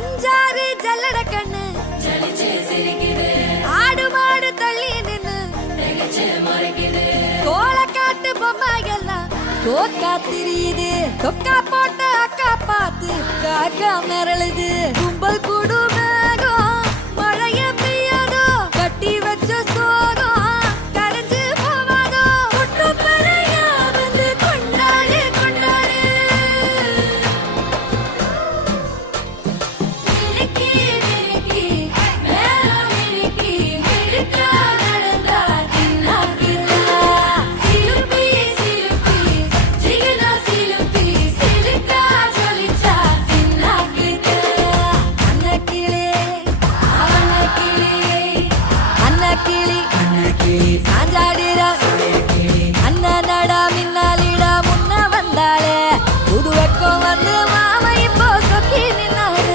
அஞ்சாறு ஜல்லட கண்ணு ஆடு மாடு தள்ளி நின்னு கோலக்காட்டு பொம்மை எல்லாம் தோக்கா திரியுது. தொக்கா போட்ட அக்கா பார்த்து காக்கா மிரளுது.